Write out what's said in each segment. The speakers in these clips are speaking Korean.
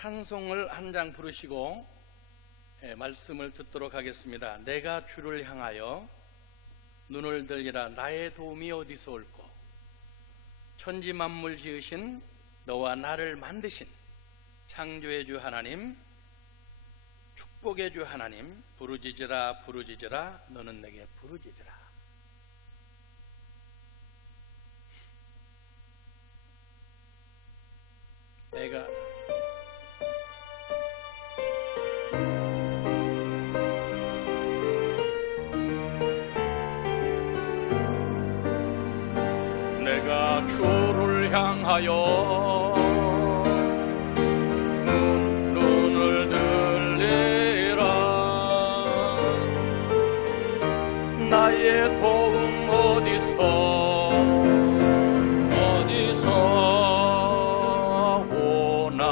찬송을 한 장 부르시고 말씀을 듣도록 하겠습니다. 내가 주를 향하여 눈을 들리라. 나의 도움이 어디서 올꼬. 천지 만물 지으신 너와 나를 만드신 창조의 주 하나님, 축복의 주 하나님, 부르짖으라 부르짖으라 너는 내게 부르짖으라. 내가 주를 향하여 눈을 들리라. 나의 도움 어디서 오나.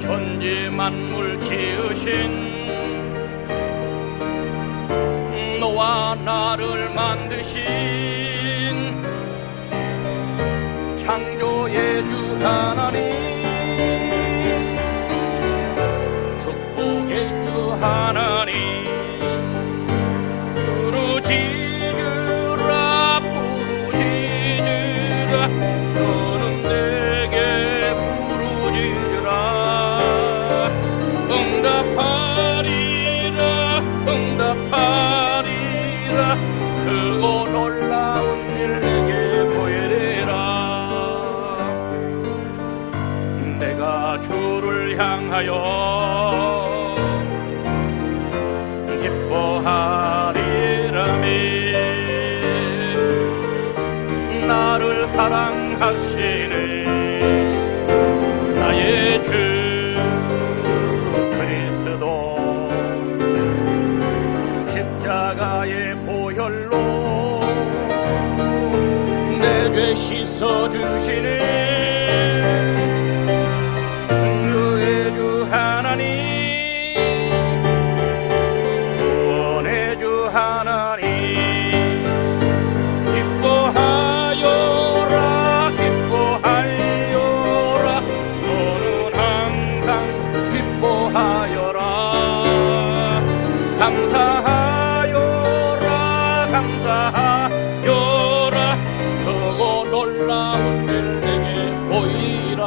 천지 만물 지으신 너와 나를 만드신 창조의 주 하나님, 축복의 주 하나님, 부르짖으라 부르짖으라 너는 내게 부르짖으라. 응답하리라 크고 놀라운 일 내게 보이리라. 내가 주를 향하여 기뻐하리라니. 나를 사랑하시네 나의 주 그리스도. 십자가의 보혈로 내 죄 씻어주시네 주의 주 하나님, 구원의 주 하나님. 기뻐하여라 기뻐하여라 너는 항상 기뻐하여라. 감사하여라 크고 놀라운 일 내게 보이라.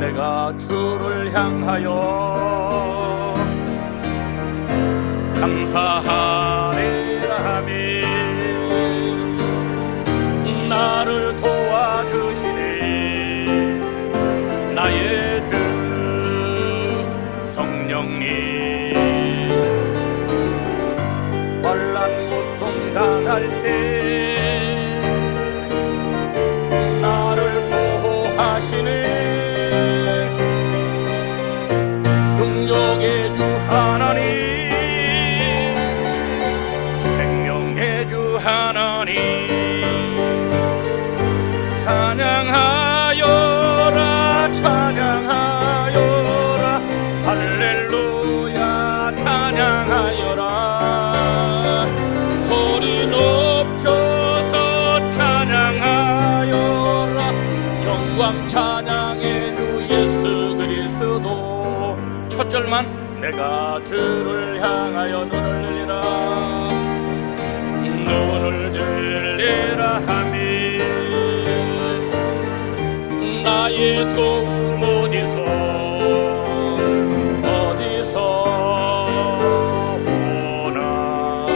내가 주를 향하여 감사하리라 하니 나를 도와주시니 나의 주 성령님. 환난 고통 당할 때 나를 보호하시는 능력의 주 하나님, 생명의 주 하나님. 찬양하여라 찬양하여라 할렐루야 찬양하여라. 소리 높여서 찬양하여라. 영광 찬양의 주 예수 그리스도. 첫 절만 내가 주를 향하여 눈을 들리라 하니 나의 도움 어디서 오나.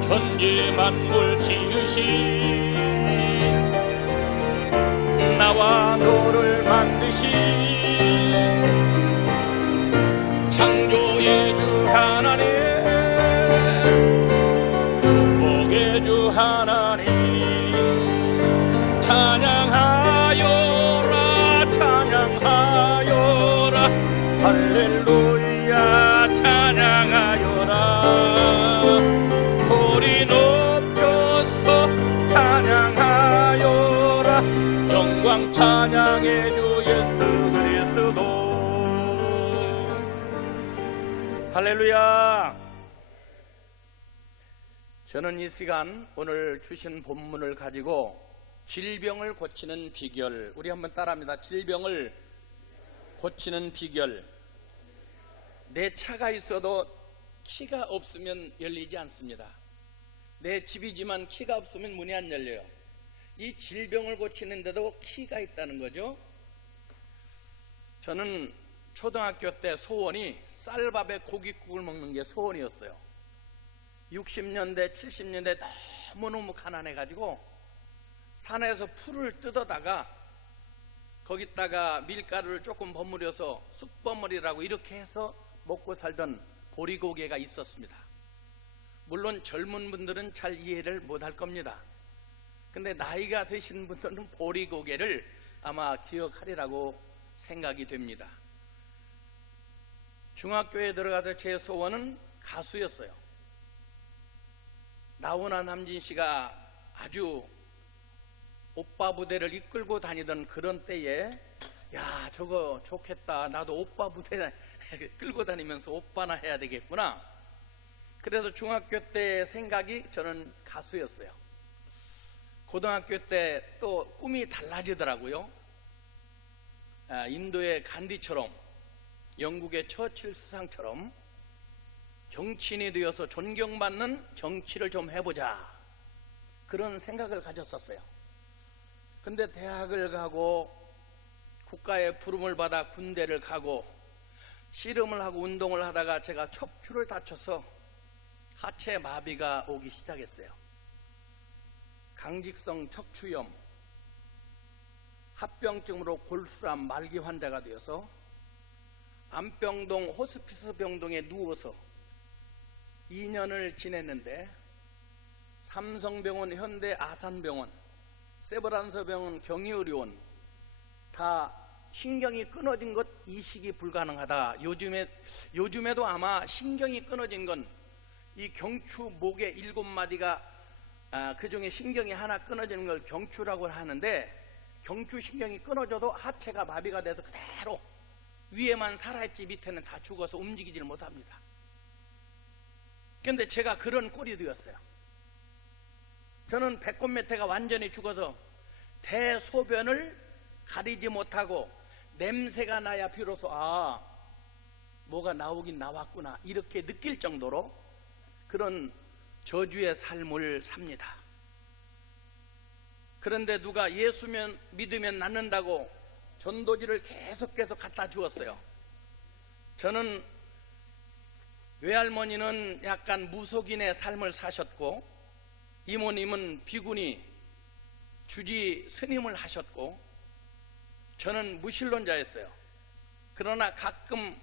천지 만물 지으신 나와 너를 만드신 창조의 주 하나님, 축복의 주 하나님. 찬양하여라 찬양하여라 할렐루야 찬양하여라. 소리 높여서 찬양하여라. 영광 찬양의 주 예수 그리스도. 할렐루야. 저는 이 시간 오늘 주신 본문을 가지고 질병을 고치는 비결, 우리 한번 따라합니다. 질병을 고치는 비결. 내 차가 있어도 키가 없으면 열리지 않습니다. 내 집이지만 키가 없으면 문이 안 열려요. 이 질병을 고치는데도 키가 있다는 거죠. 저는 초등학교 때 소원이 쌀밥에 고깃국을 먹는 게 소원이었어요. 60년대 70년대 너무너무 가난해가지고 산에서 풀을 뜯어다가 거기다가 밀가루를 조금 버무려서 쑥버무리라고 이렇게 해서 먹고 살던 보리고개가 있었습니다. 물론 젊은 분들은 잘 이해를 못할 겁니다. 근데 나이가 드신 분들은 보리고개를 아마 기억하리라고 생각이 됩니다. 중학교에 들어가서 제 소원은 가수였어요. 나훈아 남진 씨가 아주 오빠 부대를 이끌고 다니던 그런 때에 야, 저거 좋겠다. 나도 오빠 부대 끌고 다니면서 오빠나 해야 되겠구나. 그래서 중학교 때 생각이 저는 가수였어요. 고등학교 때 또 꿈이 달라지더라고요. 인도의 간디처럼, 영국의 처칠 수상처럼 정치인이 되어서 존경받는 정치를 좀 해보자, 그런 생각을 가졌었어요. 근데 대학을 가고 국가의 부름을 받아 군대를 가고 씨름을 하고 운동을 하다가 제가 척추를 다쳐서 하체 마비가 오기 시작했어요. 강직성 척추염, 합병증으로 골수암 말기 환자가 되어서 안병동 호스피스 병동에 누워서 2년을 지냈는데 삼성병원, 현대 아산병원, 세브란스병원, 경희의료원 다 신경이 끊어진 것 이식이 불가능하다. 요즘에도 아마 신경이 끊어진 건 이 경추 목의 7마디가 그 중에 신경이 하나 끊어지는 걸 경추라고 하는데, 경추 신경이 끊어져도 하체가 마비가 돼서 그대로 위에만 살아있지 밑에는 다 죽어서 움직이지를 못합니다. 그런데 제가 그런 꼴이 되었어요. 저는 배꼽매태가 완전히 죽어서 대소변을 가리지 못하고 냄새가 나야 비로소 뭐가 나오긴 나왔구나, 이렇게 느낄 정도로 그런 저주의 삶을 삽니다. 그런데 누가 예수 믿으면 낫는다고 전도지를 계속 갖다 주었어요. 저는 외할머니는 약간 무속인의 삶을 사셨고, 이모님은 비구니 주지 스님을 하셨고, 저는 무신론자였어요. 그러나 가끔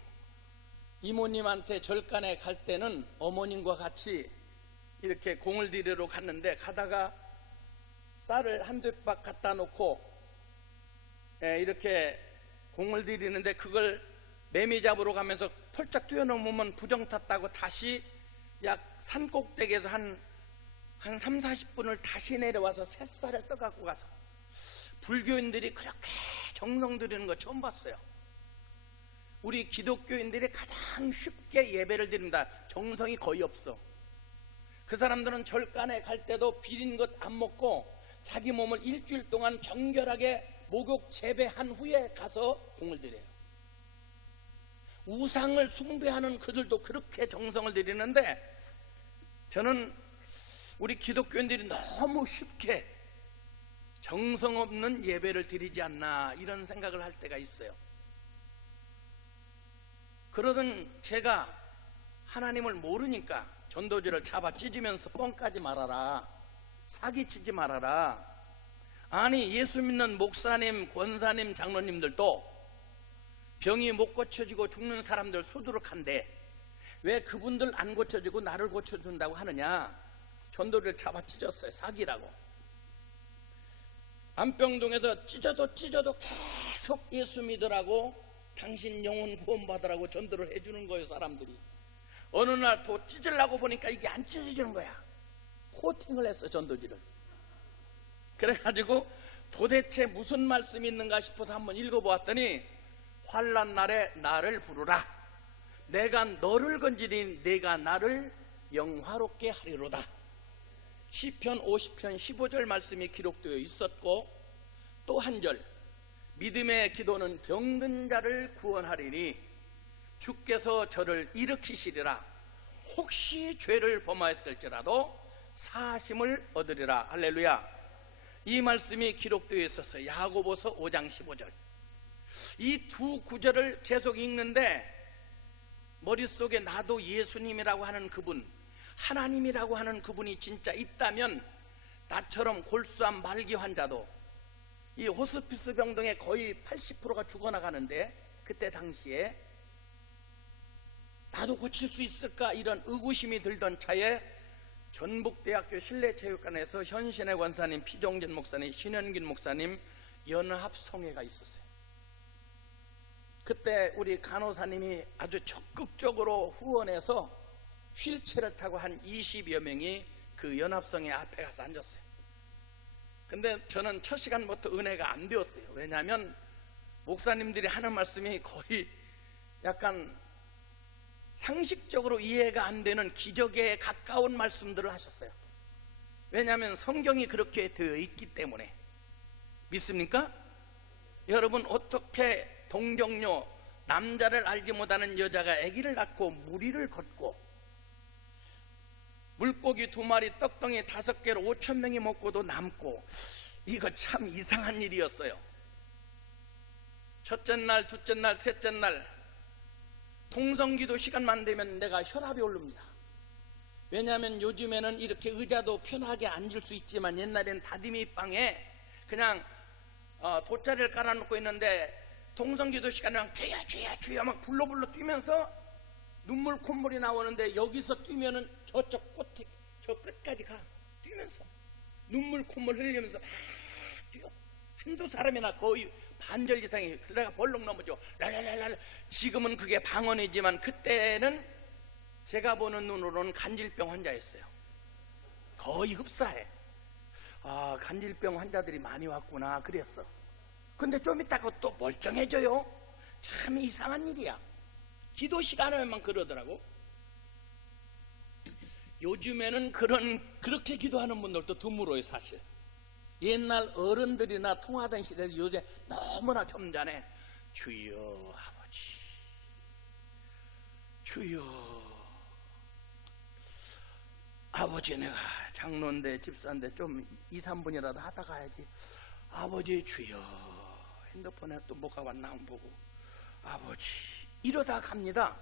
이모님한테 절간에 갈 때는 어머님과 같이 이렇게 공을 들이러 갔는데, 가다가 쌀을 한두 박 갖다 놓고 이렇게 공을 들이는데 그걸 매미 잡으러 가면서 펄쩍 뛰어넘으면 부정 탔다고 다시 약 산꼭대기에서 한 30-40분을 다시 내려와서 새쌀을 떠갖고 가서, 불교인들이 그렇게 정성 들이는 거 처음 봤어요. 우리 기독교인들이 가장 쉽게 예배를 드립니다. 정성이 거의 없어. 그 사람들은 절간에 갈 때도 비린 것 안 먹고 자기 몸을 일주일 동안 정결하게 목욕 재배한 후에 가서 공을 드려요. 우상을 숭배하는 그들도 그렇게 정성을 들이는데, 저는 우리 기독교인들이 너무 쉽게 정성 없는 예배를 드리지 않나, 이런 생각을 할 때가 있어요. 그러던 제가 하나님을 모르니까 전도지를 잡아 찢으면서 뻥까지 말아라, 사기치지 말아라. 아니, 예수 믿는 목사님, 권사님, 장로님들도 병이 못 고쳐지고 죽는 사람들 수두룩한데 왜 그분들 안 고쳐지고 나를 고쳐준다고 하느냐. 전도를 잡아 찢었어요. 사기라고. 안병동에서 찢어도 계속 예수 믿으라고, 당신 영혼 구원받으라고 전도를 해주는 거예요. 사람들이 어느 날 또 찢으려고 보니까 이게 안 찢어지는 거야. 코팅을 했어, 전도지를. 그래가지고 도대체 무슨 말씀이 있는가 싶어서 한번 읽어보았더니, 환난 날에 나를 부르라, 내가 너를 건지니 내가 나를 영화롭게 하리로다. 시편 50편 15절 말씀이 기록되어 있었고, 또 한 절, 믿음의 기도는 병든 자를 구원하리니 주께서 저를 일으키시리라. 혹시 죄를 범하였을지라도 사심을 얻으리라. 할렐루야. 이 말씀이 기록되어 있어서 야고보서 5장 15절, 이 두 구절을 계속 읽는데 머릿속에 나도 예수님이라고 하는 그분, 하나님이라고 하는 그분이 진짜 있다면 나처럼 골수암 말기 환자도, 이 호스피스 병동에 거의 80%가 죽어나가는데 그때 당시에 나도 고칠 수 있을까 이런 의구심이 들던 차에 전북대학교 실내체육관에서 현신의 권사님, 피종진 목사님, 신현긴 목사님 연합성회가 있었어요. 그때 우리 간호사님이 아주 적극적으로 후원해서 휠체어를 타고 한 20여 명이 그 연합성회 앞에 가서 앉았어요. 근데 저는 첫 시간부터 은혜가 안 되었어요. 왜냐하면 목사님들이 하는 말씀이 거의 약간 상식적으로 이해가 안 되는 기적에 가까운 말씀들을 하셨어요. 왜냐하면 성경이 그렇게 되어 있기 때문에. 믿습니까? 여러분, 어떻게 동정녀, 남자를 알지 못하는 여자가 아기를 낳고 무리를 걷고, 물고기 2마리, 떡덩이 5개로 5,000명이 먹고도 남고, 이거 참 이상한 일이었어요. 첫째 날, 둘째 날, 셋째 날 통성기도 시간만 되면 내가 혈압이 오릅니다. 왜냐하면 요즘에는 이렇게 의자도 편하게 앉을 수 있지만 옛날엔 다리미방에 그냥 돗자리를 깔아놓고 있는데 통성기도 시간에 막 주야 주야 주야 막 불러불러 뛰면서 눈물 콧물이 나오는데, 여기서 뛰면은 저쪽 끝에 저 끝까지 가 뛰면서 눈물 콧물 흘리면서 막 뛰어. 한두 사람이나 거의 반절 이상이 그러다가 벌렁 넘어져 랄랄랄랄. 지금은 그게 방언이지만 그때는 제가 보는 눈으로는 간질병 환자였어요. 거의 흡사해. 아, 간질병 환자들이 많이 왔구나 그랬어. 근데 좀 이따가 또 멀쩡해져요. 참 이상한 일이야. 기도 시간에만 그러더라고. 요즘에는 그렇게 기도하는 분들도 드물어요. 사실 옛날 어른들이나 통하던 시대에서 요새 너무나 점잖해. 주여 아버지, 주여 아버지, 내가 장로인데 집사인데 좀 2-3분이라도 하다 가야지. 아버지 주여. 핸드폰에 또 뭐가 왔나 안 보고 아버지 이러다 갑니다.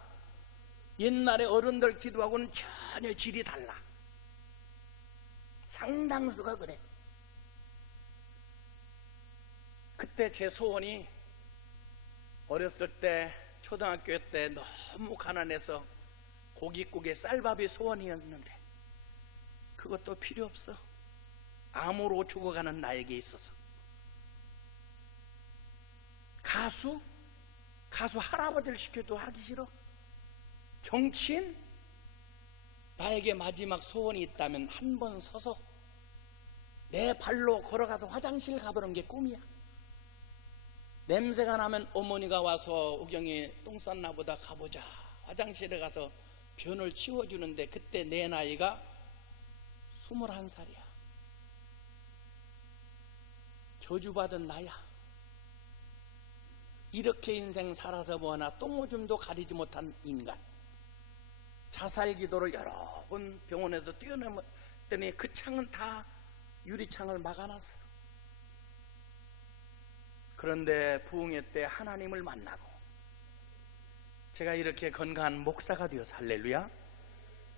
옛날에 어른들 기도하고는 전혀 질이 달라. 상당수가 그래. 그때 제 소원이 어렸을 때 초등학교 때 너무 가난해서 고깃국에 쌀밥이 소원이었는데 그것도 필요 없어. 암으로 죽어가는 나에게 있어서. 가수 할아버지를 시켜도 하기 싫어. 정치인? 나에게 마지막 소원이 있다면 한 번 서서 내 발로 걸어가서 화장실 가보는 게 꿈이야. 냄새가 나면 어머니가 와서 우경이 똥 쌌나 보다 가보자. 화장실에 가서 변을 치워주는데 그때 내 나이가 21살이야. 저주받은 나야. 이렇게 인생 살아서 뭐하나 똥오줌도 가리지 못한 인간. 자살 기도를 여러 번 병원에서 뛰어넘었더니 그 창은 다 유리창을 막아놨어. 그런데 부흥회 때 하나님을 만나고 제가 이렇게 건강한 목사가 되어서, 할렐루야.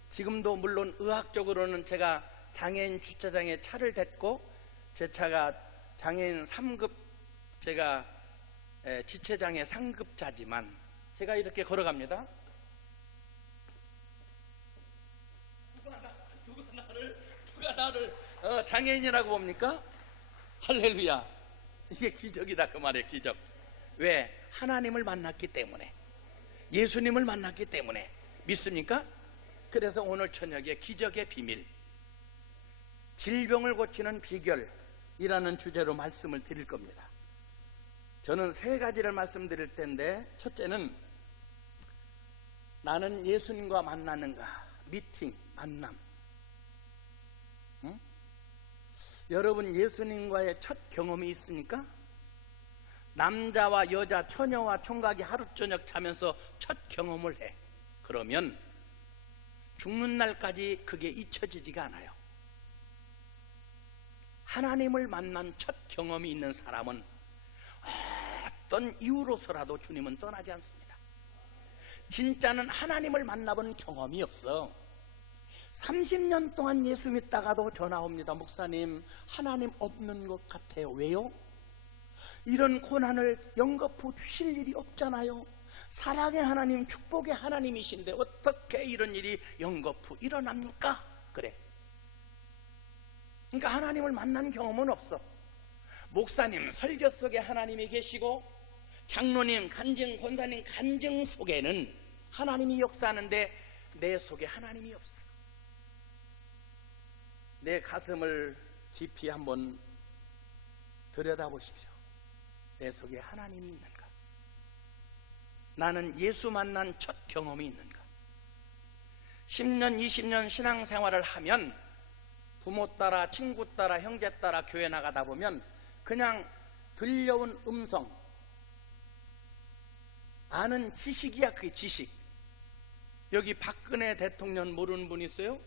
지금도 물론 의학적으로는 제가 장애인 주차장에 차를 댔고 제 차가 장애인 3급, 제가 지체장애 상급자지만 제가 이렇게 걸어갑니다. 누가 나를 장애인이라고 봅니까? 할렐루야. 이게 기적이다 그 말이에요. 기적. 왜? 하나님을 만났기 때문에, 예수님을 만났기 때문에. 믿습니까? 그래서 오늘 저녁에 기적의 비밀, 질병을 고치는 비결이라는 주제로 말씀을 드릴 겁니다. 저는 3가지를 말씀드릴 텐데, 첫째는 나는 예수님과 만나는가, 미팅, 만남. 응? 여러분 예수님과의 첫 경험이 있습니까? 남자와 여자, 처녀와 총각이 하루 저녁 자면서 첫 경험을 해. 그러면 죽는 날까지 그게 잊혀지지가 않아요. 하나님을 만난 첫 경험이 있는 사람은 어떤 이유로서라도 주님은 떠나지 않습니다. 진짜는 하나님을 만나본 경험이 없어. 30년 동안 예수 믿다가도 전화 옵니다. 목사님, 하나님 없는 것 같아요. 왜요? 이런 고난을 연거푸 주실 일이 없잖아요. 사랑의 하나님, 축복의 하나님이신데 어떻게 이런 일이 연거푸 일어납니까? 그래. 그러니까 하나님을 만난 경험은 없어. 목사님 설교 속에 하나님이 계시고, 장로님 간증, 권사님 간증 속에는 하나님이 역사하는데 내 속에 하나님이 없어. 내 가슴을 깊이 한번 들여다보십시오. 내 속에 하나님이 있는가? 나는 예수 만난 첫 경험이 있는가? 10년, 20년 신앙생활을 하면 부모 따라, 친구 따라, 형제 따라 교회 나가다 보면 그냥 들려온 음성, 아는 지식이야. 그게 지식. 여기 박근혜 대통령 모르는 분 있어요?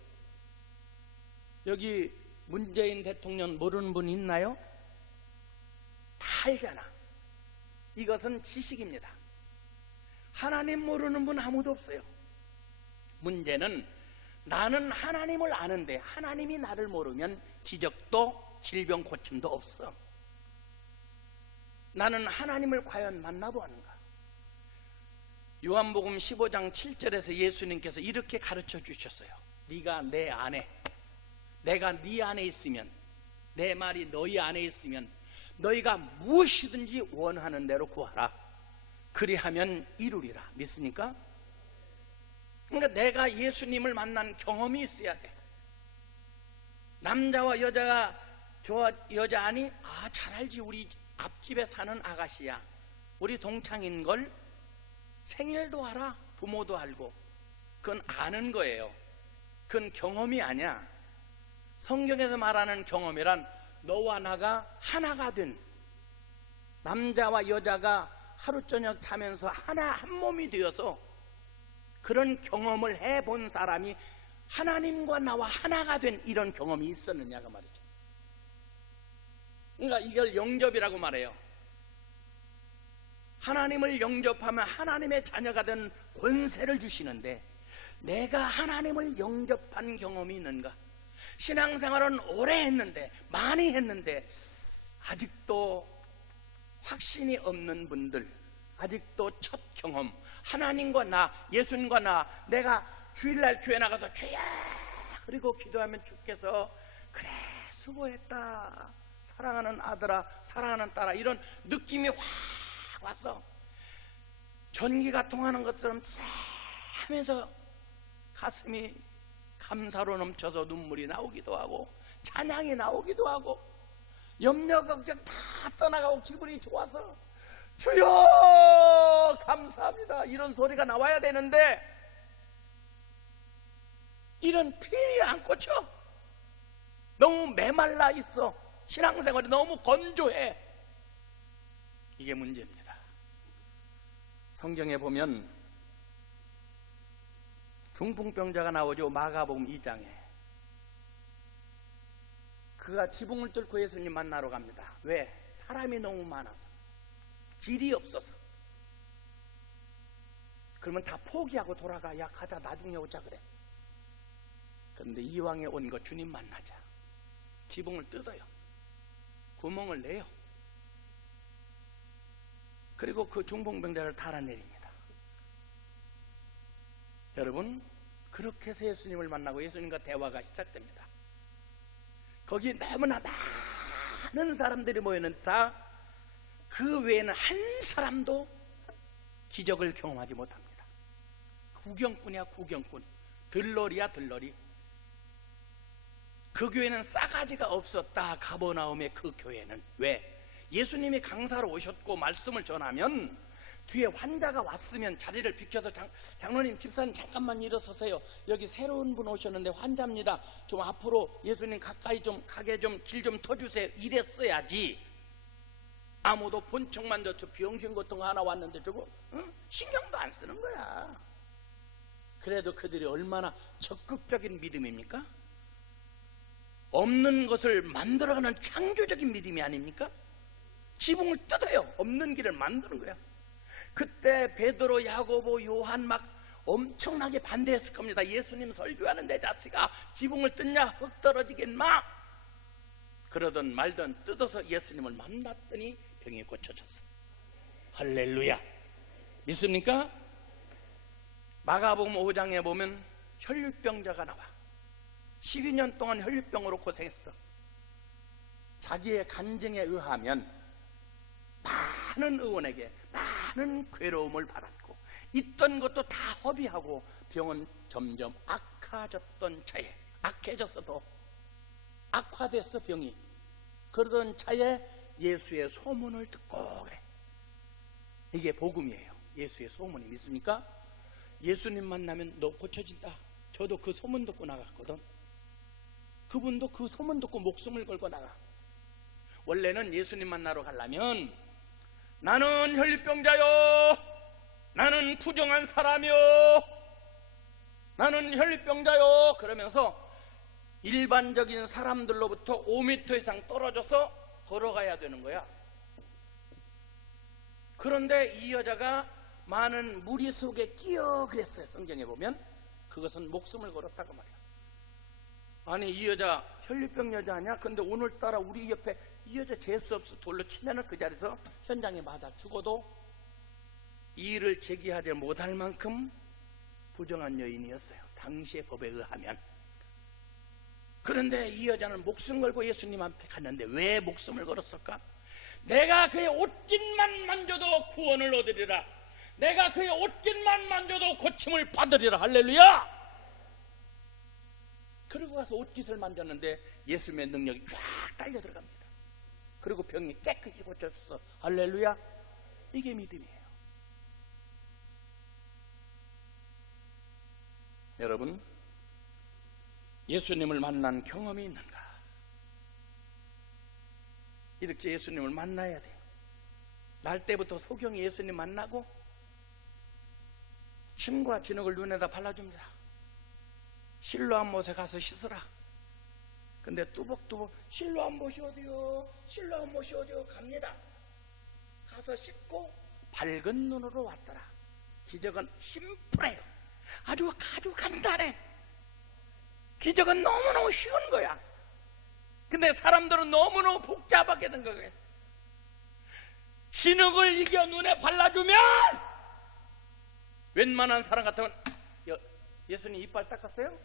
여기 문재인 대통령 모르는 분 있나요? 다 알잖아. 이것은 지식입니다. 하나님 모르는 분 아무도 없어요. 문제는 나는 하나님을 아는데 하나님이 나를 모르면 기적도 질병 고침도 없어. 나는 하나님을 과연 만나보았는가? 요한복음 15장 7절에서 예수님께서 이렇게 가르쳐 주셨어요. 네가 내 안에, 내가 네 안에 있으면, 내 말이 너희 안에 있으면 너희가 무엇이든지 원하는 대로 구하라. 그리하면 이루리라. 믿습니까? 그러니까 내가 예수님을 만난 경험이 있어야 돼. 남자와 여자가 저 여자 아니? 아, 잘 알지. 우리 앞집에 사는 아가씨야. 우리 동창인걸. 생일도 알아. 부모도 알고. 그건 아는 거예요. 그건 경험이 아니야. 성경에서 말하는 경험이란 너와 나가 하나가 된, 남자와 여자가 하루 저녁 자면서 하나 한 몸이 되어서 그런 경험을 해본 사람이 하나님과 나와 하나가 된 이런 경험이 있었느냐가 말이죠. 그러니까 이걸 영접이라고 말해요. 하나님을 영접하면 하나님의 자녀가 된 권세를 주시는데 내가 하나님을 영접한 경험이 있는가? 신앙생활은 오래 했는데, 많이 했는데 아직도 확신이 없는 분들, 아직도 첫 경험, 하나님과 나, 예수님과 나, 내가 주일날 교회 나가서 주야 그리고 기도하면 주께서 그래 수고했다, 사랑하는 아들아, 사랑하는 딸아, 이런 느낌이 확 와서 전기가 통하는 것처럼 싹 하면서 가슴이 감사로 넘쳐서 눈물이 나오기도 하고 찬양이 나오기도 하고 염려 걱정 다 떠나가고 기분이 좋아서 주여 감사합니다 이런 소리가 나와야 되는데 이런 필이 안 꽂혀. 너무 메말라 있어. 신앙생활이 너무 건조해. 이게 문제입니다. 성경에 보면 중풍병자가 나오죠. 마가복음 2장에. 그가 지붕을 뚫고 예수님 만나러 갑니다. 왜? 사람이 너무 많아서, 길이 없어서. 그러면 다 포기하고 돌아가. 야 가자, 나중에 오자 그래. 그런데 이왕에 온 거 주님 만나자. 지붕을 뜯어요. 구멍을 내요. 그리고 그 중풍병자를 달아내립니다. 여러분, 그렇게 해서 예수님을 만나고 예수님과 대화가 시작됩니다. 거기 너무나 많은 사람들이 모였는데 다 그 외에는 한 사람도 기적을 경험하지 못합니다. 구경꾼이야 구경꾼. 들러리야 들러리. 그 교회는 싸가지가 없었다. 가버나움의 그 교회는. 왜? 예수님이 강사로 오셨고 말씀을 전하면 뒤에 환자가 왔으면 자리를 비켜서 장로님, 집사님 잠깐만 일어서세요. 여기 새로운 분 오셨는데 환자입니다. 좀 앞으로 예수님 가까이 좀 가게 좀 길 좀 터주세요. 이랬어야지. 아무도 본 척만 저 병신 같은 거 하나 왔는데 저거 신경도 안 쓰는 거야. 그래도 그들이 얼마나 적극적인 믿음입니까? 없는 것을 만들어가는 창조적인 믿음이 아닙니까? 지붕을 뜯어요. 없는 길을 만드는 거야. 그때 베드로, 야고보, 요한 막 엄청나게 반대했을 겁니다. 예수님 설교하는데 자식아 지붕을 뜯냐, 흙 떨어지긴 마. 그러던 말던 뜯어서 예수님을 만났더니 병이 고쳐졌어. 할렐루야. 믿습니까? 마가복음 5장에 보면 혈류병자가 나와. 12년 동안 혈류병으로 고생했어. 자기의 간증에 의하면 많은 의원에게 많은 괴로움을 받았고 있던 것도 다 허비하고 병은 점점 악화졌던 차에, 악해졌어도 악화됐어 병이. 그러던 차에 예수의 소문을 듣고 그래. 이게 복음이에요. 예수의 소문이. 믿습니까? 예수님 만나면 너 고쳐진다. 저도 그 소문 듣고 나갔거든. 그분도 그 소문 듣고 목숨을 걸고 나가. 원래는 예수님 만나러 가려면 나는 혈류병자요, 나는 부정한 사람이요, 나는 혈류병자요 그러면서 일반적인 사람들로부터 5m 이상 떨어져서 걸어가야 되는 거야. 그런데 이 여자가 많은 무리 속에 끼어 그랬어요. 성경에 보면 그것은 목숨을 걸었다고 말이야. 아니 이 여자 혈류병 여자 아니야? 근데 오늘따라 우리 옆에 이 여자 재수없어 돌로 치면은 그 자리에서 현장에 맞아 죽어도 이의를 제기하지 못할 만큼 부정한 여인이었어요. 당시의 법에 의하면. 그런데 이 여자는 목숨 걸고 예수님 앞에 갔는데 왜 목숨을 걸었을까? 내가 그의 옷깃만 만져도 구원을 얻으리라. 내가 그의 옷깃만 만져도 고침을 받으리라. 할렐루야. 그리고 가서 옷깃을 만졌는데 예수님의 능력이 쫙 달려 들어갑니다. 그리고 병이 깨끗이 고쳐졌어. 할렐루야. 이게 믿음이에요. 여러분, 예수님을 만난 경험이 있는가? 이렇게 예수님을 만나야 돼요. 날 때부터 소경이 예수님 만나고 침과 진흙을 눈에다 발라줍니다. 실로암 못에 가서 씻으라. 근데 뚜벅뚜벅 실로암 못이 어디요? 실로암 못이 어디요? 갑니다. 가서 씻고 밝은 눈으로 왔더라. 기적은 심플해요. 아주 간단해. 기적은 너무너무 쉬운 거야. 근데 사람들은 너무너무 복잡하게 된 거예요. 진흙을 이겨 눈에 발라주면 웬만한 사람 같으면 예수님 이빨 닦았어요?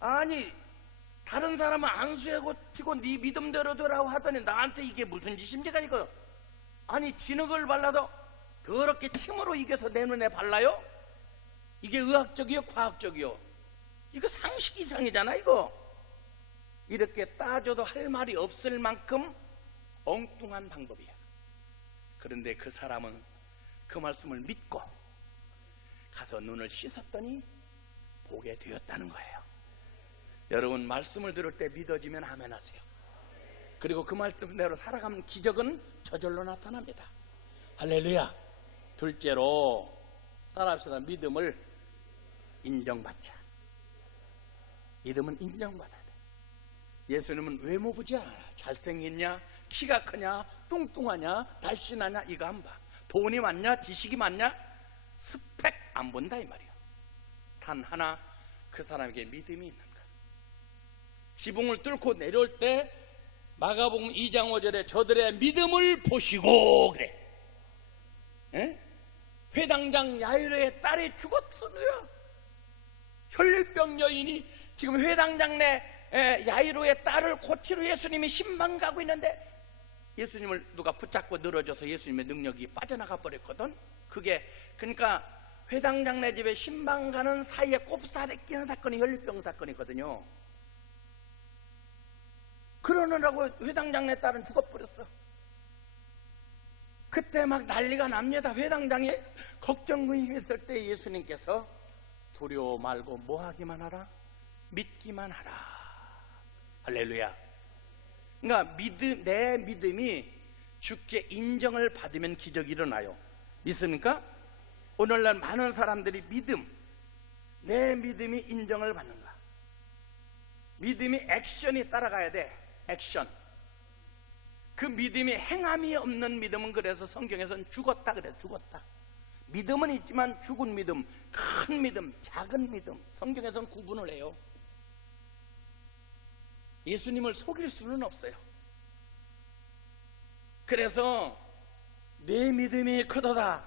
아니 다른 사람은 안수해 고치고 네 믿음대로 되라고 하더니 나한테 이게 무슨 짓입니까 이거? 아니 진흙을 발라서 더럽게 침으로 이겨서 내 눈에 발라요? 이게 의학적이요 과학적이요? 이거 상식 이상이잖아 이거. 이렇게 따져도 할 말이 없을 만큼 엉뚱한 방법이야. 그런데 그 사람은 그 말씀을 믿고 가서 눈을 씻었더니 보게 되었다는 거예요. 여러분 말씀을 들을 때 믿어지면 아멘 하세요. 그리고 그 말씀대로 살아가면 기적은 저절로 나타납니다. 할렐루야. 둘째로 따라합시다. 믿음을 인정받자. 믿음은 인정받아야 돼. 예수님은 외모 보지 않아. 잘생겼냐, 키가 크냐, 뚱뚱하냐, 달신하냐 이거 안 봐. 돈이 많냐, 지식이 많냐, 스펙 안 본다 이 말이야. 단 하나, 그 사람에게 믿음이 있는가. 지붕을 뚫고 내려올 때 마가복음 2장 5절에 저들의 믿음을 보시고 그래. 에? 회당장 야이로의 딸이 죽었어요. 혈류병 여인이 지금 회당장 내 야이로의 딸을 고치러 예수님이 신방 가고 있는데 예수님을 누가 붙잡고 늘어져서 예수님의 능력이 빠져나가 버렸거든. 그게 그러니까 회당장 내 집에 신방 가는 사이에 꼽살에 낀 사건이 혈류병 사건이거든요. 그러느라고 회당장 내 딸은 죽어버렸어. 그때 막 난리가 납니다. 회당장에 걱정 의심했을 때 예수님께서 두려워 말고 뭐 하기만 하라? 믿기만 하라. 할렐루야. 그러니까 내 믿음이 주께 인정을 받으면 기적이 일어나요. 믿습니까? 오늘날 많은 사람들이 내 믿음이 인정을 받는가? 믿음이 액션이 따라가야 돼. 액션. 그 믿음이 행함이 없는 믿음은 그래서 성경에서는 죽었다 그래. 죽었다. 믿음은 있지만 죽은 믿음, 큰 믿음, 작은 믿음, 성경에서는 구분을 해요. 예수님을 속일 수는 없어요. 그래서 내 믿음이 크도다.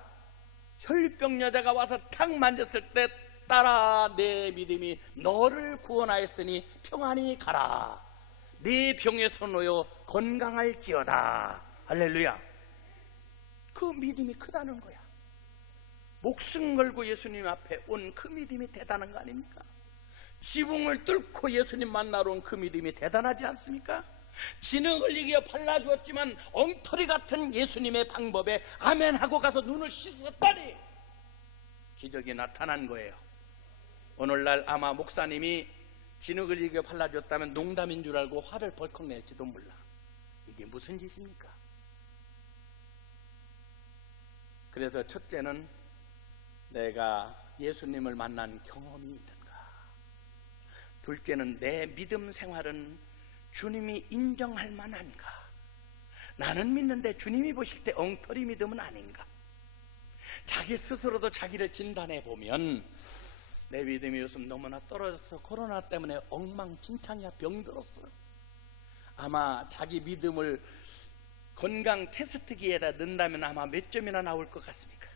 혈병 여자가 와서 탁 만졌을 때 따라 내 믿음이 너를 구원하였으니 평안히 가라. 네 병에서 놓여 건강할지어다. 할렐루야. 그 믿음이 크다는 거야. 목숨 걸고 예수님 앞에 온 그 믿음이 대단한 거 아닙니까? 지붕을 뚫고 예수님 만나러 온 그 믿음이 대단하지 않습니까? 진흙을 이겨 발라주었지만 엉터리 같은 예수님의 방법에 아멘하고 가서 눈을 씻었다니 기적이 나타난 거예요. 오늘날 아마 목사님이 진흙을 이겨 발라줬다면 농담인 줄 알고 화를 벌컥 낼지도 몰라. 이게 무슨 짓입니까? 그래서 첫째는 내가 예수님을 만난 경험이 있는가. 둘째는 내 믿음 생활은 주님이 인정할 만한가. 나는 믿는데 주님이 보실 때 엉터리 믿음은 아닌가. 자기 스스로도 자기를 진단해 보면 내 믿음이 요즘 너무나 떨어져서 코로나 때문에 엉망진창이야. 병들었어. 아마 자기 믿음을 건강 테스트기에다 넣는다면 아마 몇 점이나 나올 것 같습니까?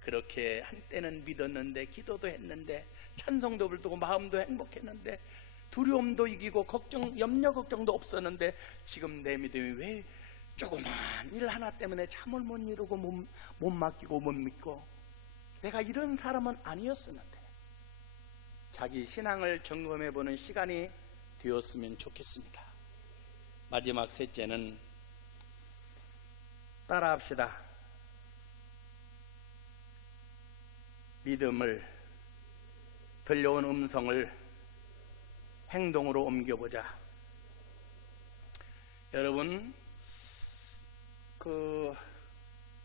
그렇게 한때는 믿었는데, 기도도 했는데, 찬송도 부르고 마음도 행복했는데, 두려움도 이기고 염려 걱정도 없었는데, 지금 내 믿음이 왜 조그만 일 하나 때문에 잠을 못 이루고 못 맡기고 못 믿고. 내가 이런 사람은 아니었었는데 자기 신앙을 점검해보는 시간이 되었으면 좋겠습니다. 마지막 셋째는 따라합시다. 믿음을, 들려온 음성을 행동으로 옮겨보자. 여러분, 그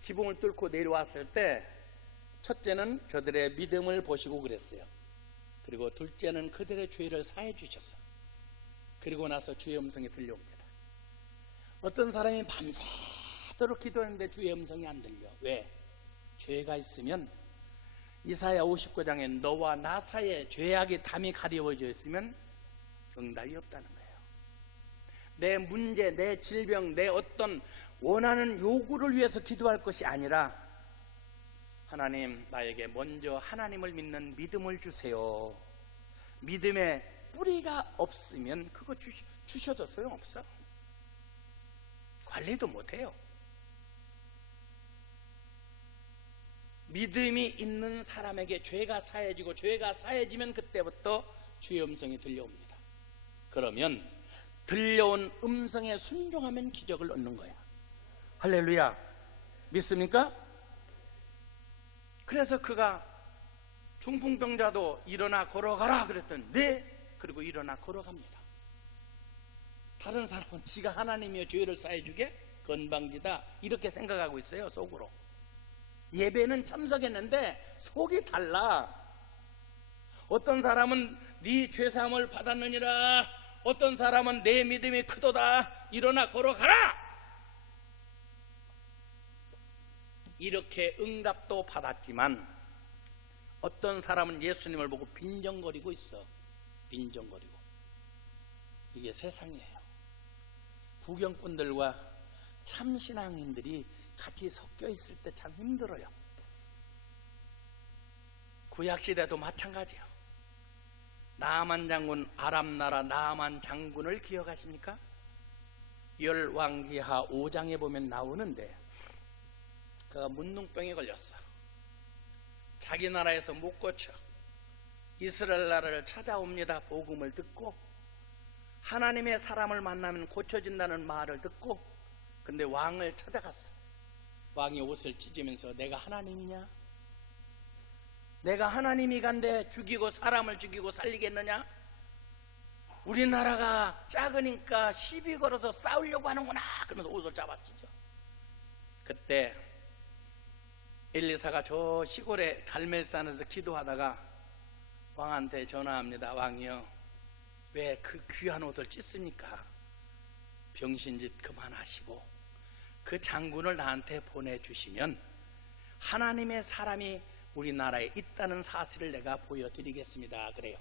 지붕을 뚫고 내려왔을 때 첫째는 저들의 믿음을 보시고 그랬어요. 그리고 둘째는 그들의 죄를 사해 주셨어. 그리고 나서 주의 음성이 들려옵니다. 어떤 사람이 밤새도록 기도했는데 주의 음성이 안 들려. 왜? 죄가 있으면 이사야 59장에 너와 나 사이에 죄악의 담이 가려워져 있으면 응답이 없다는 거예요. 내 문제, 내 질병, 내 어떤 원하는 요구를 위해서 기도할 것이 아니라 하나님, 나에게 먼저 하나님을 믿는 믿음을 주세요. 믿음에 뿌리가 없으면 그거 주셔도 소용없어. 관리도 못해요. 믿음이 있는 사람에게 죄가 사해지고, 죄가 사해지면 그때부터 주의 음성이 들려옵니다. 그러면 들려온 음성에 순종하면 기적을 얻는 거야. 할렐루야. 믿습니까? 그래서 그가 중풍병자도 일어나 걸어가라 그랬더니 네. 그리고 일어나 걸어갑니다. 다른 사람은 지가 하나님이여 죄를 사해주게 건방지다 이렇게 생각하고 있어요. 속으로. 예배는 참석했는데 속이 달라. 어떤 사람은 네 죄사함을 받았느니라, 어떤 사람은 내 믿음이 크도다, 일어나 걸어가라, 이렇게 응답도 받았지만 어떤 사람은 예수님을 보고 빈정거리고 있어. 빈정거리고. 이게 세상이에요. 구경꾼들과 참신앙인들이 같이 섞여 있을 때 참 힘들어요. 구약시대도 마찬가지예요. 나아만 장군, 아람나라 나아만 장군을 기억하십니까? 열왕기하 5장에 보면 나오는데 그가 문둥병에 걸렸어. 자기 나라에서 못 고쳐 이스라엘 나라를 찾아옵니다. 복음을 듣고 하나님의 사람을 만나면 고쳐진다는 말을 듣고. 근데 왕을 찾아갔어. 왕이 옷을 찢으면서 내가 하나님이냐? 내가 하나님이 간데 죽이고 사람을 죽이고 살리겠느냐? 우리나라가 작으니까 시비 걸어서 싸우려고 하는구나 그러면서 옷을 잡아찢죠. 그때 엘리사가 저 시골에 갈멜산에서 기도하다가 왕한테 전화합니다. 왕이요, 왜 그 귀한 옷을 찢습니까? 병신짓 그만하시고 그 장군을 나한테 보내주시면 하나님의 사람이 우리나라에 있다는 사실을 내가 보여드리겠습니다. 그래요.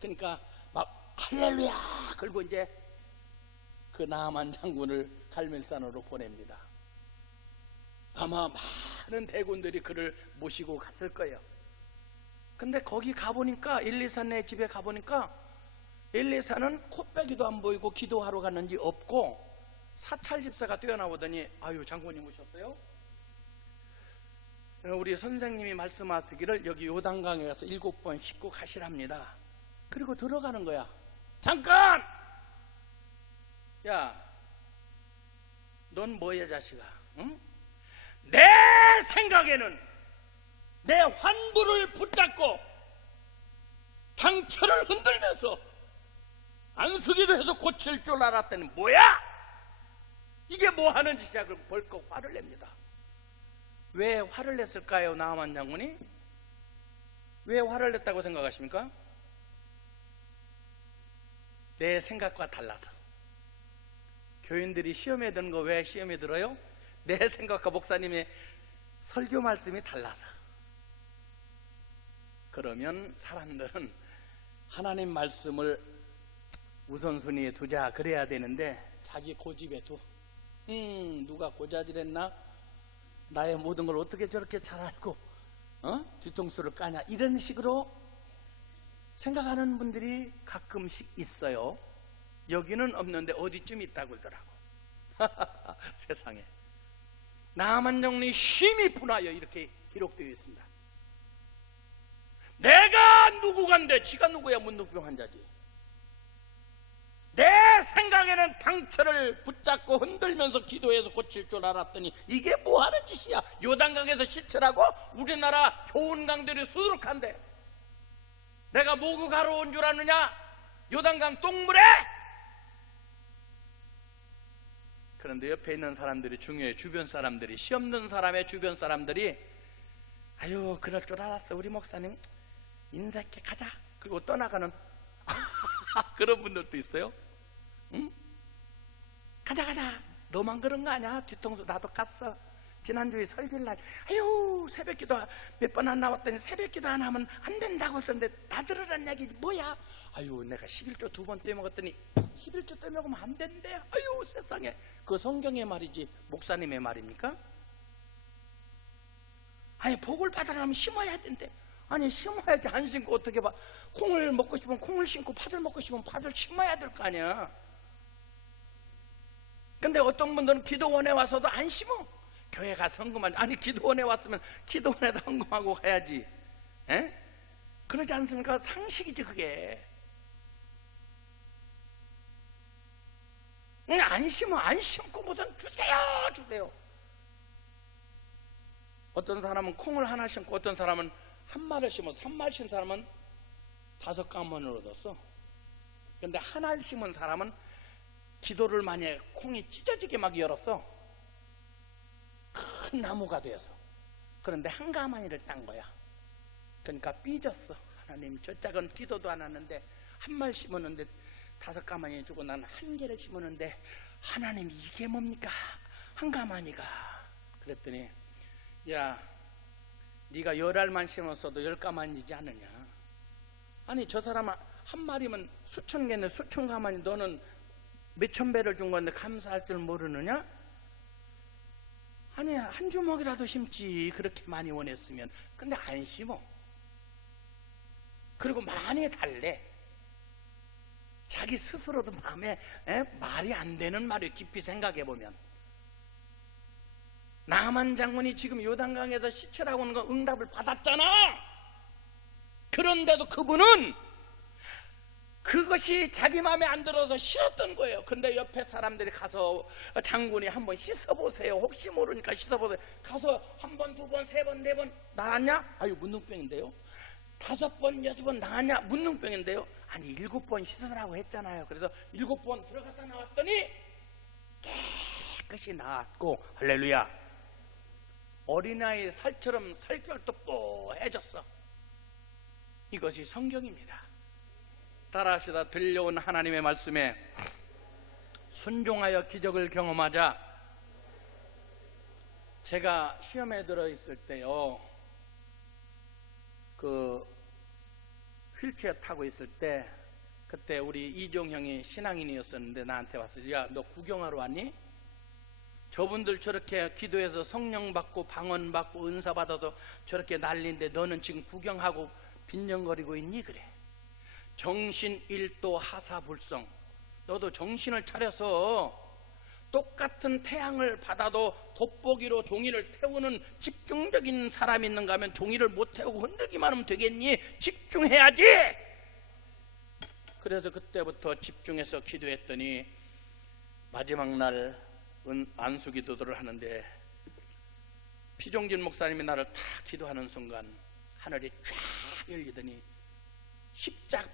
그러니까 막 할렐루야 그리고 이제 그 나아만 장군을 갈멜산으로 보냅니다. 아마 많은 대군들이 그를 모시고 갔을 거예요. 근데 거기 가보니까 엘리사네 집에 가보니까 엘리사는 코빼기도 안 보이고 기도하러 갔는지 없고 사찰 집사가 뛰어나오더니 아유 장군님 오셨어요? 우리 선생님이 말씀하시기를 여기 요단강에 가서 7번 씻고 가시랍니다. 그리고 들어가는 거야. 잠깐! 야, 넌 뭐야 자식아? 응? 내 생각에는 내 환부를 붙잡고 당처를 흔들면서 안수기도 해서 고칠 줄 알았더니 뭐야? 이게 뭐 하는 짓이야? 그럼 벌컥 화를 냅니다. 왜 화를 냈을까요? 나아만 장군이 왜 화를 냈다고 생각하십니까? 내 생각과 달라서. 교인들이 시험에 드는 거 왜 시험에 들어요? 내 생각과 목사님의 설교 말씀이 달라서. 그러면 사람들은 하나님 말씀을 우선순위에 두자 그래야 되는데 자기 고집에 둬. 누가 고자질했나? 나의 모든 걸 어떻게 저렇게 잘 알고 뒤통수를 까냐 이런 식으로 생각하는 분들이 가끔씩 있어요. 여기는 없는데 어디쯤 있다고 그러더라고. 세상에. 나아만 장군이 심히 분하여 이렇게 기록되어 있습니다. 내가 누구간데 지가 누구야? 문둥병 자지. 내 생각에는 당처를 붙잡고 흔들면서 기도해서 고칠 줄 알았더니 이게 뭐하는 짓이야? 요단강에서 시체라고? 우리나라 좋은 강들이 수두룩한데 내가 목욕하러 온 줄 아느냐? 요단강 똥물에? 그런데 옆에 있는 사람들이 중요해. 주변 사람들이, 시험 든 사람의 주변 사람들이 아유 그럴 줄 알았어 우리 목사님 인사있게 가자 그리고 떠나가는 그런 분들도 있어요. 응? 가자 너만 그런 거 아니야? 뒤통수 나도 갔어. 지난주에 설교날 아유 새벽기도 몇 번 안 나왔더니 새벽기도 안 하면 안 된다고 했었는데 다 들으란 얘기 뭐야? 아유 내가 11조 2번 떼먹었더니 11조 떼먹으면 안 된대. 아유 세상에. 그 성경의 말이지 목사님의 말입니까? 아니 복을 받으려면 심어야 된대. 아니 심어야지. 안 심고 어떻게 봐. 콩을 먹고 싶으면 콩을 심고 팥을 먹고 싶으면 팥을 심어야 될 거 아니야. 근데 어떤 분들은 기도원에 와서도 안 심어. 교회 가서 헌금하지. 아니 기도원에 왔으면 기도원에다 헌금하고 가야지. 에? 그러지 않습니까? 상식이지 그게. 안 심어. 안 심고 무슨 주세요. 어떤 사람은 콩을 하나 심고 어떤 사람은 한 마를 심어서 한 말 심 사람은 5가문을 얻었어. 근데 하나 심은 사람은 기도를 많이 해 콩이 찢어지게 막 열었어. 큰 나무가 되어서. 그런데 한 가마니를 딴 거야. 그러니까 삐졌어. 하나님 저 작은 기도도 안 하는데 한 말 심었는데 5가마니 주고 난 한 개를 심었는데 하나님 이게 뭡니까? 한 가마니가. 그랬더니 야 네가 10알만 심었어도 10가마니지 않느냐? 아니 저 사람 한 마리면 수천 개네 수천 가마니 너는 몇천 배를 준 건데 감사할 줄 모르느냐? 아니 한 주먹이라도 심지 그렇게 많이 원했으면. 근데 안 심어. 그리고 많이 달래. 자기 스스로도 마음에 말이 안 되는 말을 깊이 생각해보면 나아만 장군이 지금 요단강에서 시체라고 하는 거 응답을 받았잖아. 그런데도 그분은 그것이 자기 마음에 안 들어서 싫었던 거예요. 근데 옆에 사람들이 가서 장군이 한번 씻어보세요. 혹시 모르니까 씻어보세요. 가서 한 번, 두 번, 세 번, 네 번 나았냐? 아유, 문둥병인데요. 5번, 6번 나았냐? 문둥병인데요. 아니 7번 씻으라고 했잖아요. 그래서 7번 들어갔다 나왔더니 깨끗이 나았고, 할렐루야. 어린아이 살처럼 살결도 뽀해졌어. 이것이 성경입니다. 따라합시다. 들려온 하나님의 말씀에 순종하여 기적을 경험하자. 제가 시험에 들어있을 때요, 그 휠체어 타고 있을 때, 그때 우리 이종 형이 신앙인이었었는데 나한테 와서, 야, 너 구경하러 왔니? 저분들 저렇게 기도해서 성령 받고 방언 받고 은사 받아서 저렇게 난리인데 너는 지금 구경하고 빈정거리고 있니? 그래. 정신 일도 하사불성. 너도 정신을 차려서 똑같은 태양을 받아도 돋보기로 종이를 태우는 집중적인 사람이 있는가 하면 종이를 못 태우고 흔들기만 하면 되겠니? 집중해야지. 그래서 그때부터 집중해서 기도했더니 마지막 날 안수기도를 하는데 피종진 목사님이 나를 탁 기도하는 순간 하늘이 쫙 열리더니 십자가,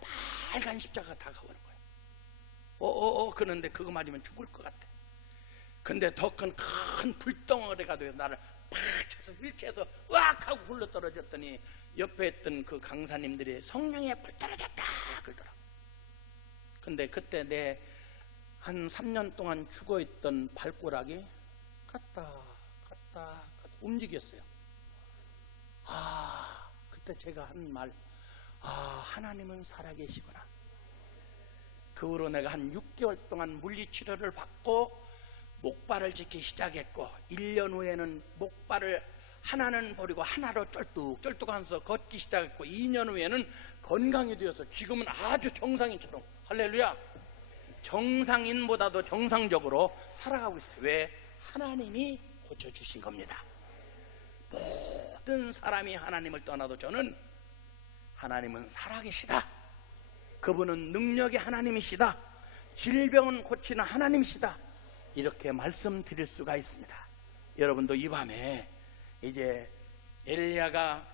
빨간 십자가가 다가오는 거예요. 그런데 그거 맞으면 죽을 것 같아. 근데 더 큰 불덩어리가 돼서 나를 팍 쳐서 휠체어에서 으악 하고 굴러 떨어졌더니 옆에 있던 그 강사님들이 성령에 불 떨어졌다 그러더라고. 근데 그때 내 한 3년 동안 죽어있던 발꼬락이 갔다 움직였어요. 그때 제가 한 말, 하나님은 살아계시구나. 그 후로 내가 한 6개월 동안 물리치료를 받고 목발을 짚기 시작했고, 1년 후에는 목발을 하나는 버리고 하나로 쩔뚝하면서 걷기 시작했고, 2년 후에는 건강이 되어서 지금은 아주 정상인처럼, 할렐루야, 정상인보다도 정상적으로 살아가고 있어요. 왜? 하나님이 고쳐주신 겁니다. 모든 사람이 하나님을 떠나도 저는 하나님은 살아계시다, 그분은 능력의 하나님이시다, 질병은 고치는 하나님이시다, 이렇게 말씀드릴 수가 있습니다. 여러분도 이 밤에 이제 엘리야가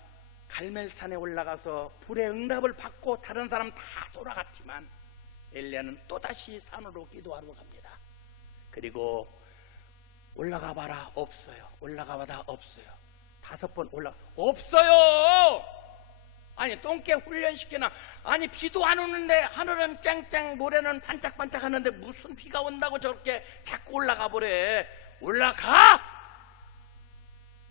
갈멜산에 올라가서 불의 응답을 받고 다른 사람 다 돌아갔지만 엘리야는 또다시 산으로 기도하러 갑니다. 그리고 올라가 봐라, 없어요. 올라가 봐라, 없어요. 5번 없어요. 아니 똥개 훈련시키나. 아니 비도 안 오는데 하늘은 쨍쨍 모래는 반짝반짝 하는데 무슨 비가 온다고 저렇게 자꾸 올라가 보래. 올라가!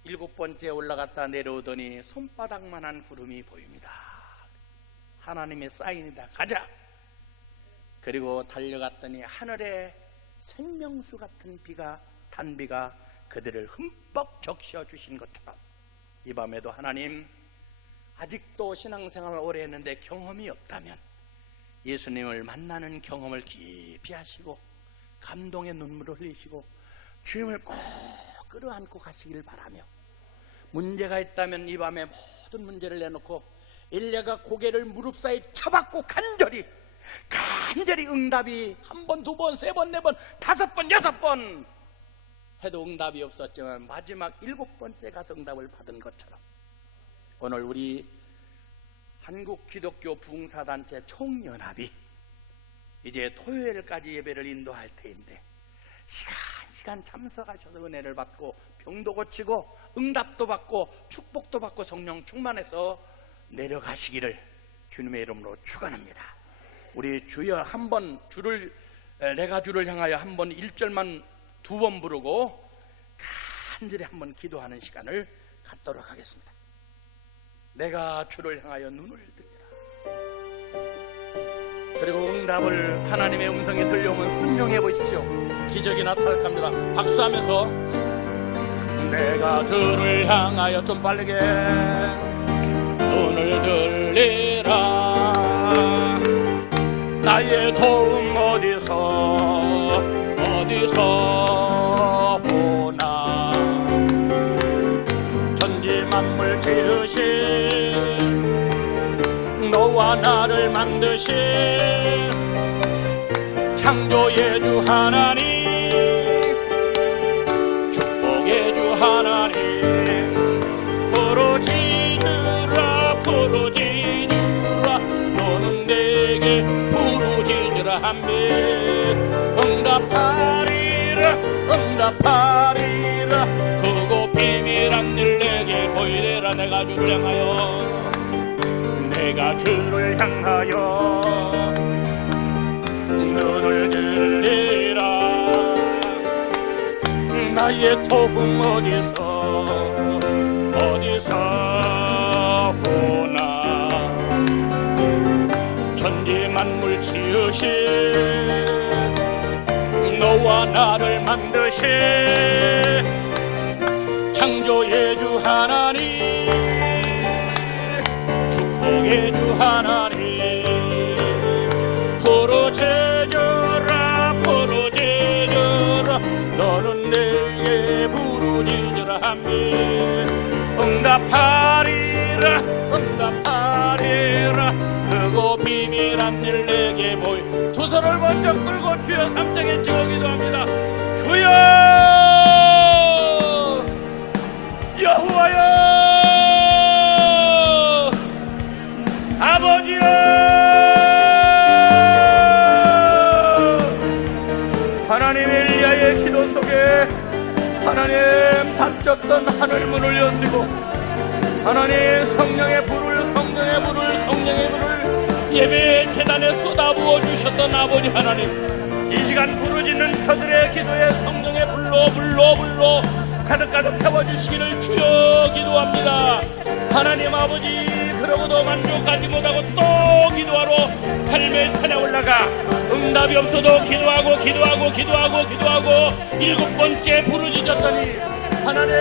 7번째 올라갔다 내려오더니 손바닥만한 구름이 보입니다. 하나님의 사인이다, 가자. 그리고 달려갔더니 하늘에 생명수 같은 비가, 단비가 그들을 흠뻑 적셔 주신 것처럼 이 밤에도 하나님, 아직도 신앙생활을 오래 했는데 경험이 없다면 예수님을 만나는 경험을 깊이 하시고 감동의 눈물을 흘리시고 주님을 꼭 끌어안고 가시길 바라며, 문제가 있다면 이 밤에 모든 문제를 내놓고 엘리야가 고개를 무릎 사이 쳐박고 간절히 응답이 1번, 2번, 3번, 4번, 5번, 6번 해도 응답이 없었지만 마지막 7번째 가서 응답을 받은 것처럼 오늘 우리 한국기독교 부흥사단체 총연합이 이제 토요일까지 예배를 인도할 터인데 시간 참석하셔서 은혜를 받고 병도 고치고 응답도 받고 축복도 받고 성령 충만해서 내려가시기를 주님의 이름으로 축원합니다. 우리 주여 한번 내가 주를 향하여 한번 1절만 2번 부르고 간절히 한번 기도하는 시간을 갖도록 하겠습니다. 내가 주를 향하여 눈을 들리라. 그리고 응답을, 하나님의 음성이 들려오면 순종해 보십시오. 기적이 나타날 겁니다. 박수하면서 내가 주를 향하여, 좀 빠르게, 눈을 들리라. 나의 도움 어디서 오나. 천지 만물 지으신 너와 나를 만드신 창조의 주 하나님, 축복의 주 하나님, 부르짖으라 부르짖으라 너는 내게 부르짖으라 하며 응답하리라 응답하리라 크고 비밀한 일 내게 보이리라. 내가 주를 향하여 내가 주를 향하여 눈을 들리라. 나의 도움 어디서 오나. 천지 만물 지으신 너와 나를 만드신 창조의 주 하나님, 축복의 주 하나님, 부르짖으라 부르짖으라 너는 내게 부르짖으라 하며 응답하리라 응답하리라 크고 비밀한 일 내게 보이. 두 손을 먼저 끌고 주여 삼장에 찍어 기도합니다. 주여 여호와여 아버지여 하나님, 엘리야의 기도 속에 하나님 닫혔던 하늘문을 여시고 하나님 성령의 불을 예배의 제단에 쏟아부어 주셨던 아버지 하나님, 이 시간 부르짖는 저들의 기도에 성령의 불로 가득 채워주시기를 주여 기도합니다. 하나님 아버지, 그러고도 만족하지 못하고 또 기도하러 갈멜 산에 올라가 응답이 없어도 기도하고 7번째 부르짖었더니 하나님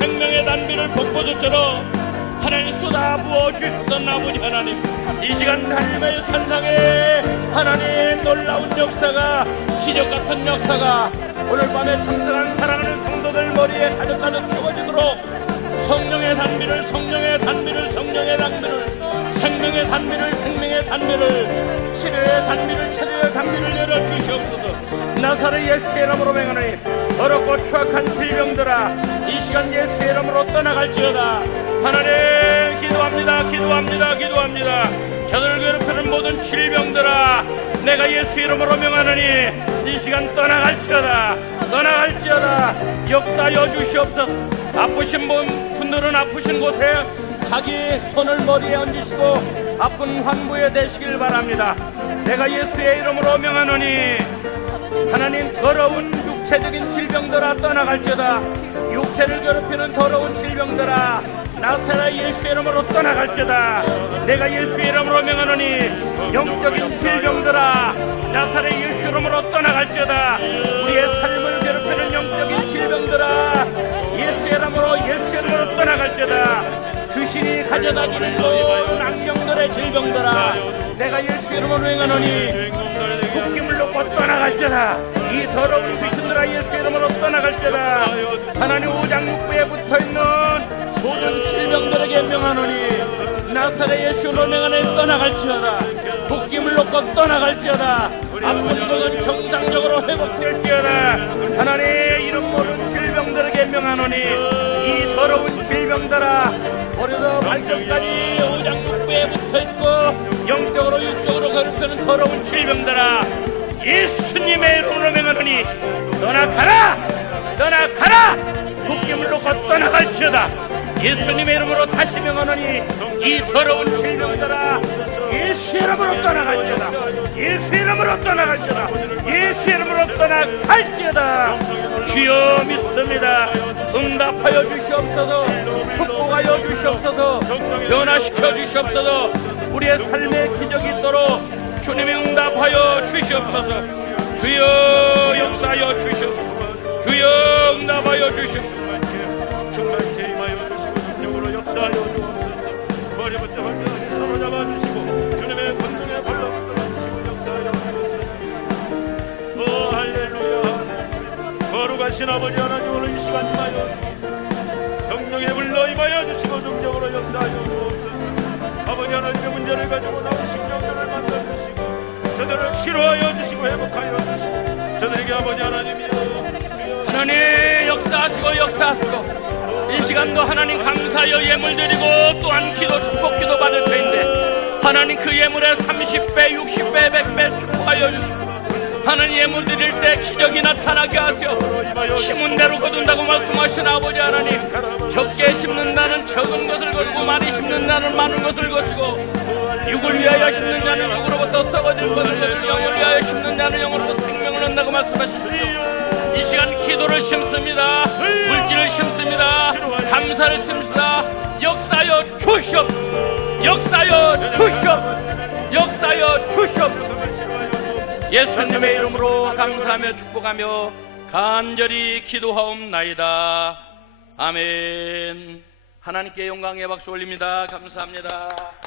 생명의 단비를 폭포수처럼 하나님 쏟아부어 주셨던 아버지 하나님, 이 시간 갈멜 산상에 하나님 놀라운 역사가, 기적같은 역사가 오늘 밤에 참석한 사랑하는 성도들 머리에 가득 채워지도록 성령의 단비를 생명의 단비를 치료의 단비를 열어주시옵소서. 나사렛 예수의 이름으로 맹하노니 더럽고 추악한 질병들아 이 시간 예수의 이름으로 떠나갈지어다. 하나님 기도합니다. 저들을 괴롭히는 모든 질병들아 내가 예수의 이름으로 명하노니 이 시간 떠나갈지어다. 역사여 주시옵소서. 아프신 분들은 아프신 곳에 자기 손을 머리에 얹으시고 아픈 환부에 되시길 바랍니다. 내가 예수의 이름으로 명하노니 하나님 더러운 육체적인 질병들아 떠나갈지어다. 육체를 괴롭히는 더러운 질병들아 나사렛 예수의 이름으로 떠나갈지어다. 내가 예수의 이름으로 명하노니 영적인 질병들아 나사렛 예수 이름으로 떠나갈지어다. 우리의 삶을 괴롭히는 영적인 질병들아 예수의 이름으로 떠나갈지어다. 주신이 가져다 주는 모든 악령들의 질병들아 내가 예수의 이름으로 명하노니 묶임을 놓고 떠나갈지어다. 이 더러운 귀신들아 예수의 이름으로 떠나갈지어다. 하나님 오장육부에 붙어있는 모든 질병들에게 명하노니 나사렛 예수로 명하노니 떠나갈지어다. 묶임을 놓고 떠나갈지어다. 아픈 것은 정상적으로 회복될지어다. 하나님 이런 모든 질병들에게 명하노니 이 더러운 질병들아 머리도 발끝까지 오장육부에 붙어있고 영적으로 육적으로 괴롭히는 더러운 질병들아 예수님의 이름으로 명하노니 떠나가라. 묶임을 놓고 떠나갈지어다. 예수님의 이름으로 다시 명하노니 이 더러운 질병들아 예수의 이름으로 떠나갈지어다. 예수의 이름으로 떠나갈지어다. 주여 믿습니다. 응답하여 주시옵소서. 축복하여 주시옵소서. 변화시켜 주시옵소서. 우리의 삶의 기적이 있도록 주님이 응답하여 주시옵소서. 주여 역사하여 주시옵소서. 주여 응답하여 주시옵소서. 정말 개임하여 주시고 능력으로 역사하여 주옵소서. 머리부터 발끝까지 사로잡아 주시고 주님의 권능에 발로 붙들어 주시고 역사하여 주옵소서. 할렐루야. 거룩하신 아버지 하나님, 오늘 이 시간 임하여 성령의 불로 임하여 주시고 능력으로 역사하여 주옵소서. 아버지 하나님의 문제를 가지고 나오신 영혼을 만나 주시고 저들 병들을 치료하여 주시고 회복하여 주시고 저들에게 아버지 하나님이여 하나님 역사하시고 이 시간도 하나님 감사하여 예물 드리고 또한 기도 축복 기도 받을 터인데 하나님 그 예물에 30배 60배 100배 축복하여 주시고 하나님 예물 드릴 때 기적이 나타나게 하시어 심은 대로 거둔다고 말씀하신 아버지 하나님 적게 심는다는 적은 것을 거두고 많이 심는다는 많은 것을 거시고 육을 위하여 심는 자는 육으로부터 썩어질 것을 거두고 영을 위하여 심는 자는 영으로부터 생명을 얻는다고 말씀하시죠. 이 시간 기도를 심습니다. 물질을 심습니다. 감사를 심습니다. 역사여 주시옵소서. 역사여 주시옵소서. 역사여 주시옵소서. 예수님의 이름으로 감사하며 축복하며 간절히 기도하옵나이다. 아멘. 하나님께 영광의 박수 올립니다. 감사합니다.